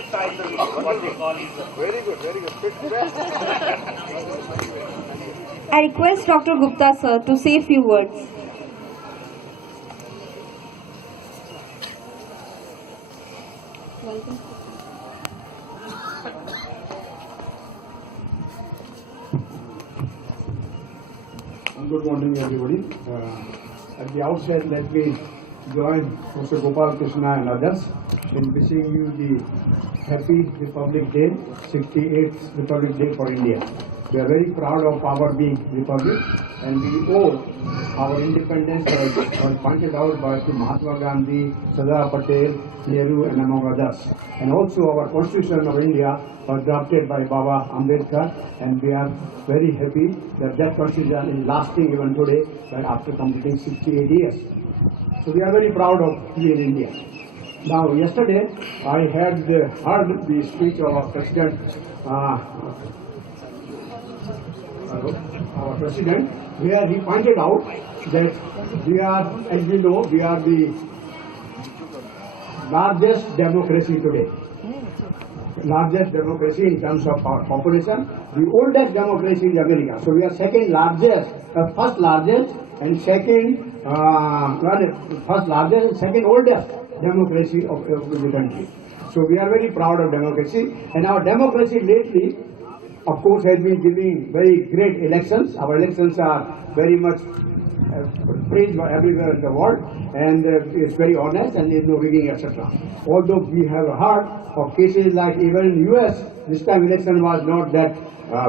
exercise, what they call is Very good, very good. Fit best. I request Dr. Gupta sir to say a few words. Good morning, everybody. At the outset, let me join Professor Gopal Krishna and others in wishing you the happy Republic Day, 68th Republic Day for India. We are very proud of our being Republic, and we owe our independence, was pointed out by Mahatma Gandhi, Sardar Patel, Nehru, and among others. And also our Constitution of India was drafted by Baba Ambedkar, and we are very happy that that Constitution is lasting even today, after completing 68 years. So we are very proud of being in India. Now, yesterday I had heard the speech of our President, where he pointed out that we are, as we know, we are the largest democracy today. Largest democracy in terms of our population. The oldest democracy is America. So we are second largest, first largest and second, first largest and second oldest democracy of the country. So we are very proud of democracy, and our democracy lately, of course, has been giving very great elections. Our elections are very much praised by everywhere in the world, and it's very honest and there's no rigging, etc. Although we have heard of cases like even in US, this time election was not that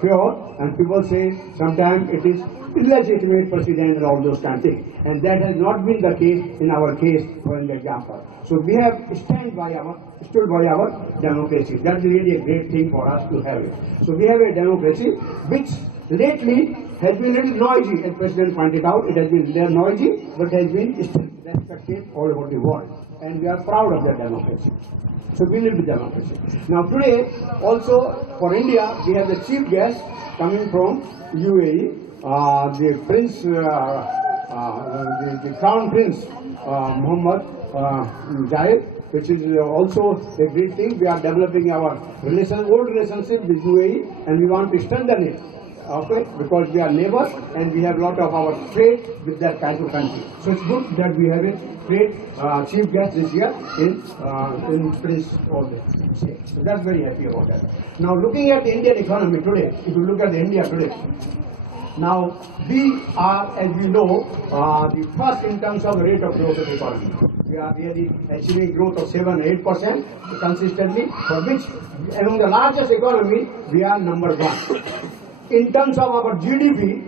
pure, and people say sometimes it is illegitimate president and all those kind of things. And that has not been the case in our case, for example. So we have stood by our democracy. That's really a great thing for us to have it. So we have a democracy which lately has been a little noisy, as President pointed out. It has been noisy, but has been still respected all over the world. And we are proud of that democracy. So we live with democracy. Now today, also for India, we have the chief guest coming from UAE, the Prince, the Crown Prince Mohammed Zayed, which is also a great thing. We are developing our old relationship with UAE, and we want to strengthen it. Okay, because we are neighbors and we have a lot of our trade with that kind of country. So it's good that we have a great chief guest this year in Prince of the state. So that's very happy about that. Now looking at the Indian economy today, if you look at India today, now we are, as we know, the first in terms of the rate of growth of the economy. We are really achieving growth of 7-8% consistently, for which among the largest economy we are number one. In terms of our GDP,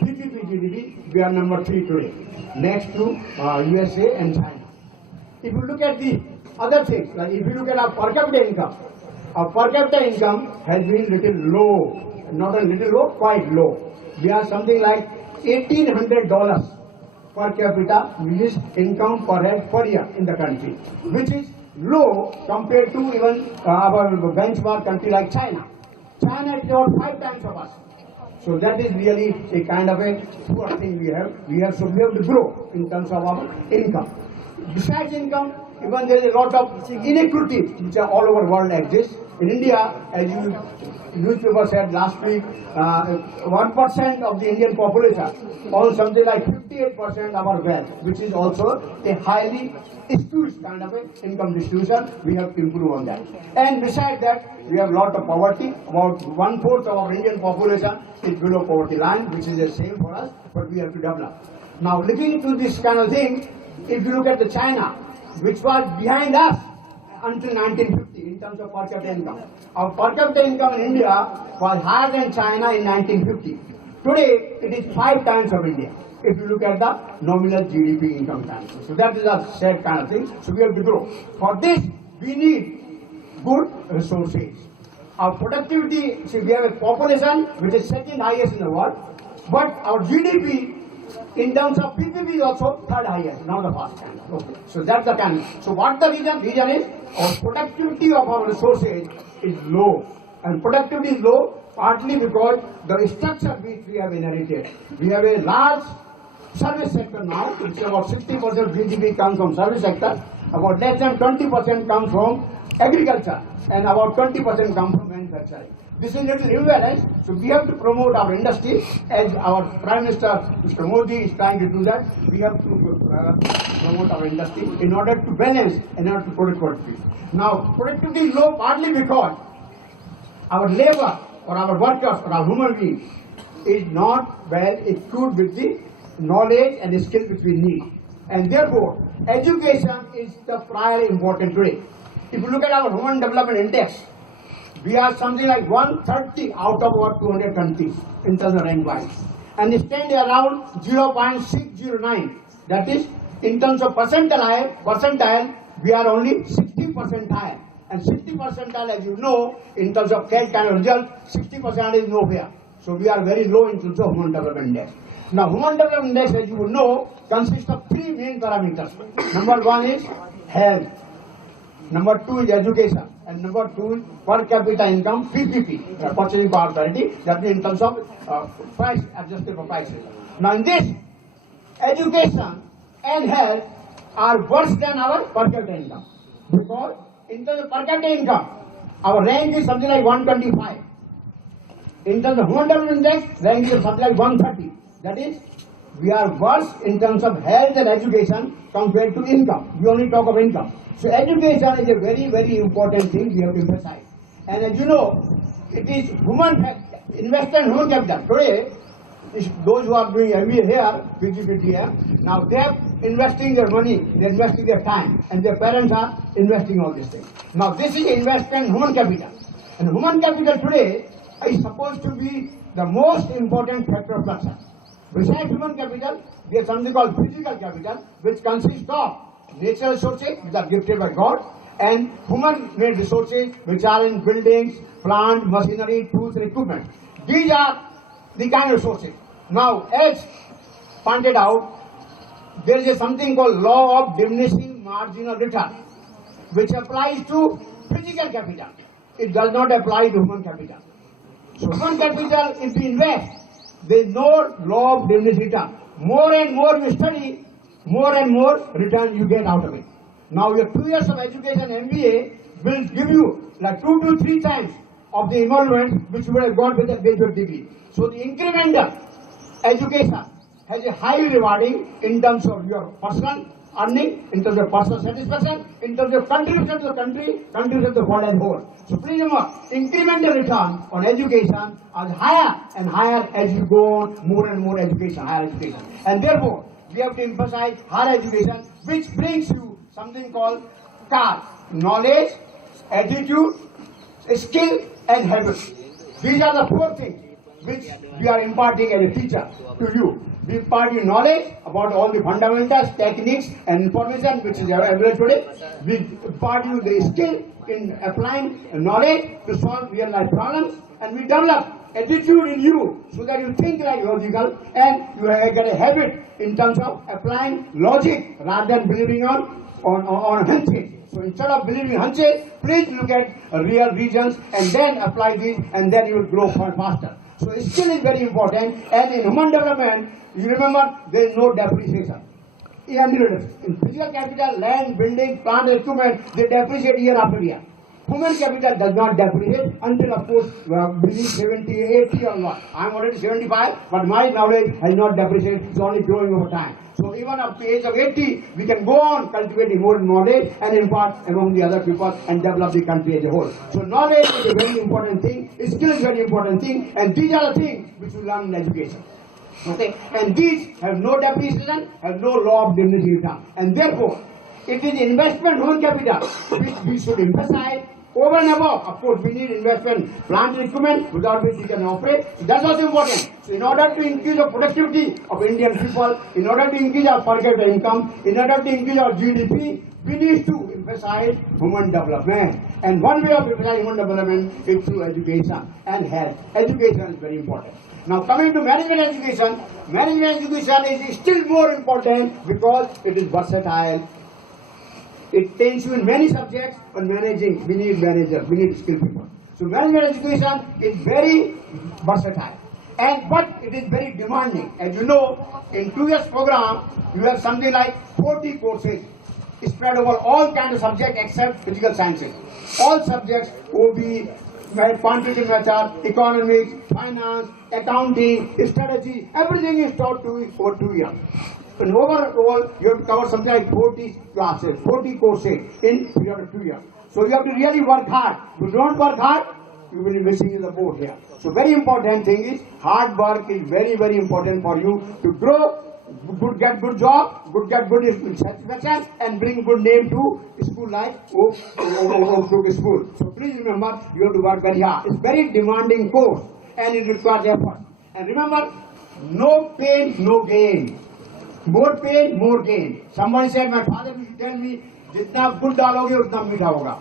PPP GDP, we are number 3 today, next to USA and China. If you look at the other things, like if you look at our per capita income has been little low, not a little low, quite low. We are something like $1,800 per capita, which is income per head per year in the country, which is low compared to even our benchmark country like China. China is about 5 times of us. So that is really a kind of a poor thing we have. So we have to grow in terms of our income. Besides income, even there is a lot of inequalities which are all over the world exist. In India, as you newspaper said last week, 1% of the Indian population owns something like 58% of our wealth, which is also a highly skewed kind of a income distribution. We have to improve on that. And besides that, we have a lot of poverty. About 1/4 of our Indian population is below poverty line, which is the same for us, but we have to develop. Now, looking into this kind of thing, if you look at the China, which was behind us until 1950 in terms of per capita income. Our per capita income in India was higher than China in 1950. Today, it is 5 times of India, if you look at the nominal GDP income transfer. So that is a sad kind of thing. So we have to grow. For this, we need good resources. Our productivity, see, we have a population which is second highest in the world, but our GDP in terms of PPP is also third highest, not the first kind. Okay. So that's the kind. So what the reason? Reason is our productivity of our resources is low, and productivity is low partly because the structure which we have inherited. We have a large service sector now. It's about 60% GDP comes from service sector. About less than 20% comes from agriculture, and about 20% come from manufacturing. This is little imbalance, so we have to promote our industry, as our Prime Minister, Mr. Modi, is trying to do that. We have to promote our industry in order to balance, in order to protect productivity. Now, productivity is low partly because our labor or our workers or our human beings is not well equipped with the knowledge and the skill which we need. And therefore, education is the prior important today. If you look at our Human Development Index, we are something like 130 out of our 200 countries in terms of rank-wise. And stand around 0.609. That is, in terms of percentile, we are only 60 percentile. And 60 percentile, as you know, in terms of CAT kind of result, 60% is nowhere. So we are very low in terms of Human Development Index. Now, Human Development Index, as you would know, consists of three main parameters. Number one is health. Number two is education. And number two is per capita income, PPP, purchasing power parity, that means in terms of price, adjusted for prices. Now, in this, education and health are worse than our per capita income. Because in terms of per capita income, our rank is something like 125. In terms of Human Development Index, rank is something like 130. That is, we are worse in terms of health and education compared to income. We only talk of income. So education is a very, very important thing we have to emphasize. And as you know, it is invest in human capital. Today, those who are doing MBA here, PGPTM, now they are investing their money, they are investing their time, and their parents are investing all these things. Now this is investment in human capital. And human capital today is supposed to be the most important factor of success. Besides human capital, we have something called physical capital, which consists of natural resources, which are gifted by God, and human-made resources, which are in buildings, plant, machinery, tools, and equipment. These are the kind of resources. Now, as pointed out, there is something called law of diminishing marginal return, which applies to physical capital. It does not apply to human capital. So, human capital, if we invest, there is no law of diminishing return. More and more you study, more and more return you get out of it. Now your 2 years of education MBA will give you like 2 to 3 times of the emolument which you would have got with a graduate degree. So the incremental education has a highly rewarding in terms of your personal earning, in terms of personal satisfaction, in terms of contribution to the country, contribution to the world as a whole. So please remember, incremental return on education are higher and higher as you go on more and more education, higher education. And therefore, we have to emphasize higher education, which brings you something called CAR, knowledge, attitude, skill, and habits. These are the 4 things which we are imparting as a teacher to you. We impart you knowledge about all the fundamentals, techniques, and information which is available today. We impart you the skill in applying knowledge to solve real life problems, and we develop attitude in you so that you think like logical and you get a habit in terms of applying logic rather than believing on hunches. So instead of believing hunches, please look at real reasons and then apply these, and then you will grow faster. So skill is very important, and in human development, you remember there is no depreciation. In physical capital, land, building, plant, equipment, they depreciate year after year. Human capital does not depreciate until, of course, being 70, 80 or what. I am already 75, but my knowledge has not depreciated, it's only growing over time. So even up to the age of 80, we can go on cultivating more knowledge and impart among the other people and develop the country as a whole. So knowledge is a very important thing, skill is a very important thing, and these are the things which we learn in education. Okay, and these have no depreciation, have no law of diminishing return, and therefore it is investment human capital which we should emphasize over and above. Of course, we need investment plant and equipment without which we can operate. So that's also important. So in order to increase the productivity of Indian people, in order to increase our per capita income, in order to increase our GDP, we need to emphasize human development. And one way of emphasizing human development is through education and health. Education is very important. Now coming to management education is still more important because it is versatile. It trains you in many subjects, but managing, we need managers, we need skilled people. So management education is very versatile, but it is very demanding. As you know, in 2 years program, you have something like 40 courses. spread over all kinds of subjects except physical sciences. All subjects will be quantitative method, economics, finance, accounting, strategy, everything is taught to you for 2 years. And overall, you have to cover something like 40 classes, 40 courses in period of 2 years. So you have to really work hard. If you don't work hard, you will be missing the boat here. So very important thing is hard work is very, very important for you to grow, get good job, get good satisfaction, and bring good name to school like oakbrook school. So please remember, you have to work very hard. It's very demanding course and it requires effort. And remember, no pain, no gain. More pain, more gain. Somebody said, my father used to tell me, जितना good डालोगे उतना मीठा होगा.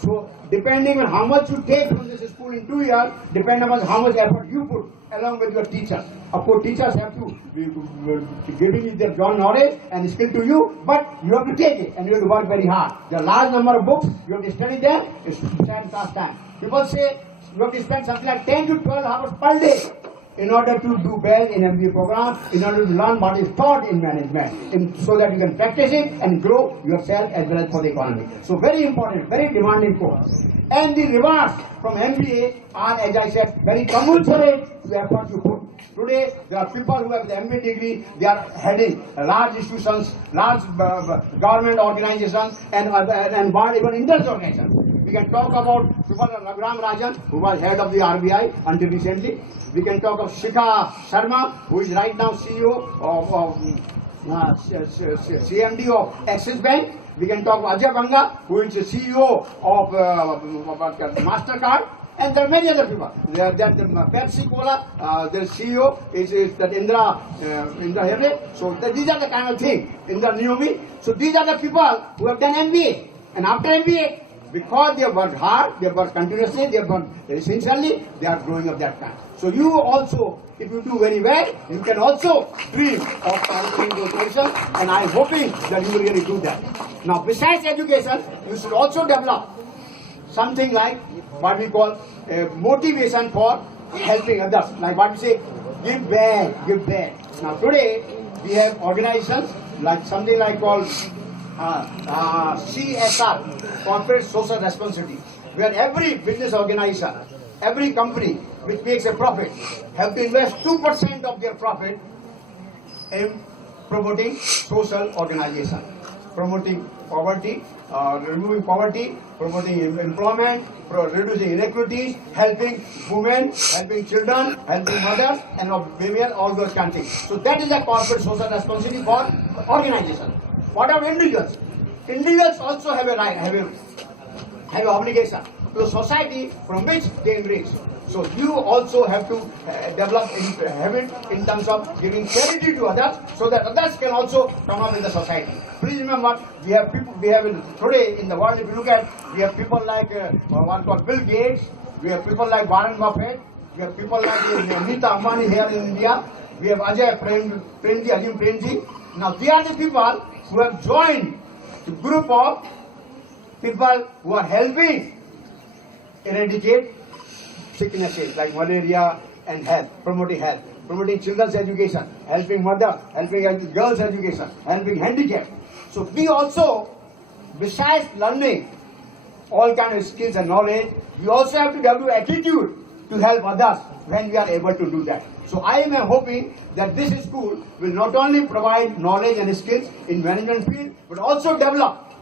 So depending on how much you take from this school in 2 years, depending on how much effort you put along with your teachers. Of course, teachers have to be giving you their knowledge and skill to you, but you have to take it and you have to work very hard. There are large number of books, you have to study them, it's class time. People say you have to spend something like 10 to 12 hours per day in order to do well in MBA program, in order to learn what is taught in management, so that you can practice it and grow yourself as well as for the economy. So very important, very demanding course. And the rewards from MBA are, as I said, very commensurate to effort you put. Today, there are people who have the MBA degree, they are heading large institutions, large government organizations, and even industrial organizations. We can talk about people like Raghuram Rajan, who was head of the RBI until recently. We can talk of Shikha Sharma, who is right now CEO of CMD of Axis Bank. We can talk of Ajay Banga, who is the CEO of MasterCard. And there are many other people. There Pepsi Cola, their CEO is that Indra Herde. So these are the kind of thing. Indra Niyomi. So these are the people who have done MBA. And after MBA, because they have worked hard, they have worked continuously, they have worked sincerely, they are growing up that kind. So you also, if you do very well, you can also dream of answering those questions, and I am hoping that you will really do that. Now, besides education, you should also develop something like what we call motivation for helping others. Like what we say, give back, give back. Now today, we have organizations like something like called CSR, Corporate Social Responsibility, where every business organization, every company which makes a profit have to invest 2% of their profit in promoting social organization, promoting poverty, removing poverty, promoting employment, reducing inequities, helping women, helping children, helping mothers, and women, all those kind of things. So that is a corporate social responsibility for organization. What are individuals? Individuals also have a right, have an obligation to society from which they enrich. So you also have to develop habit in terms of giving charity to others, so that others can also come up in the society. Please remember, we have people. Today in the world, if you look at, we have people like one called Bill Gates. We have people like Warren Buffett. We have people like Nita Ambani here in India. We have Ajay Premji. Now they are the people who have joined the group of people who are helping eradicate sicknesses like malaria and health, promoting children's education, helping mother, helping girls' education, helping handicap. So we also, besides learning all kind of skills and knowledge, we also have to develop attitude to help others when we are able to do that. So I am hoping that this school will not only provide knowledge and skills in management field, but also develop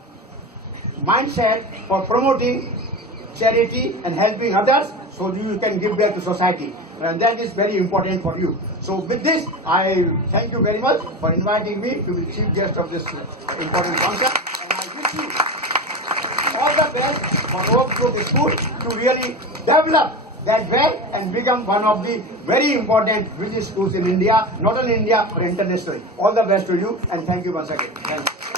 mindset for promoting charity and helping others, so you can give back to society. And that is very important for you. So with this, I thank you very much for inviting me to be the chief guest of this important function. And I wish you all the best for oakbrook school to really develop that well and become one of the very important business schools in India, not only India, but internationally. All the best to you, and thank you once again. Thank you.